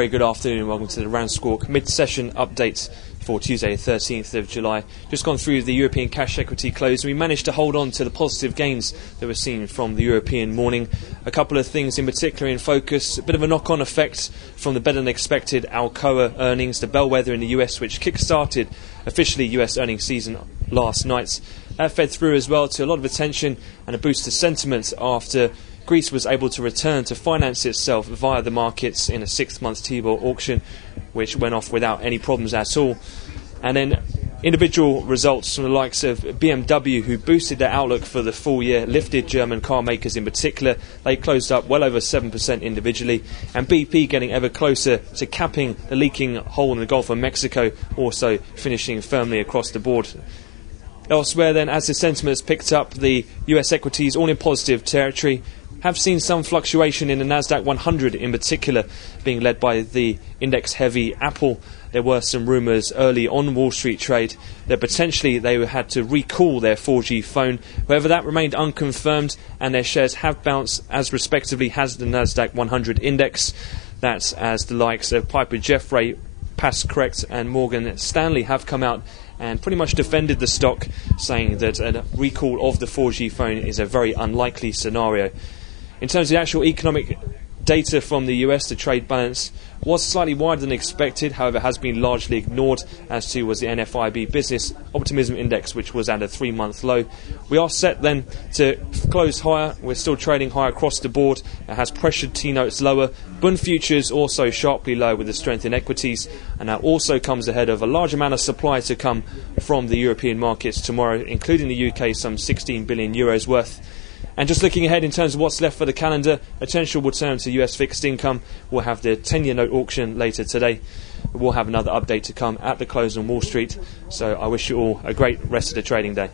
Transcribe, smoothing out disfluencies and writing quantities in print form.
very good afternoon and welcome to the Rand Squawk mid-session update for Tuesday 13th of July. Just gone through the European cash equity close and we managed to hold on to the positive gains that were seen from the European morning. A couple of things in particular in focus, a bit of a knock-on effect from the better-than-expected Alcoa earnings, the bellwether in the US which kick-started officially US earnings season last night. That fed through as well to a lot of attention and a boost to sentiment after Greece was able to return to finance itself via the markets in a 6-month T-bill auction, which went off without any problems at all. And then individual results from the likes of BMW, who boosted their outlook for the full year, lifted German car makers in particular. They closed up well over 7% individually. And BP getting ever closer to capping the leaking hole in the Gulf of Mexico, also finishing firmly across the board. Elsewhere then, as the sentiment has picked up, the US equities all in positive territory. Have seen some fluctuation in the Nasdaq 100 in particular, being led by the index-heavy Apple. There were some rumours early on Wall Street trade that potentially they had to recall their 4G phone. However, that remained unconfirmed and their shares have bounced as respectively has the Nasdaq 100 index. That's as the likes of Piper Jaffray, PassCorrect and Morgan Stanley have come out and pretty much defended the stock, saying that a recall of the 4G phone is a very unlikely scenario. In terms of the actual economic data from the US, the trade balance was slightly wider than expected, however has been largely ignored, as too was the NFIB Business Optimism Index, which was at a 3-month low. We are set then to close higher. We're still trading higher across the board. It has pressured T-notes lower. Bund futures also sharply low with the strength in equities, and that also comes ahead of a large amount of supply to come from the European markets tomorrow, including the UK, some 16 billion euros worth. And just looking ahead in terms of what's left for the calendar, attention will turn to US fixed income. We'll have the 10-year note auction later today. We'll have another update to come at the close on Wall Street. So I wish you all a great rest of the trading day.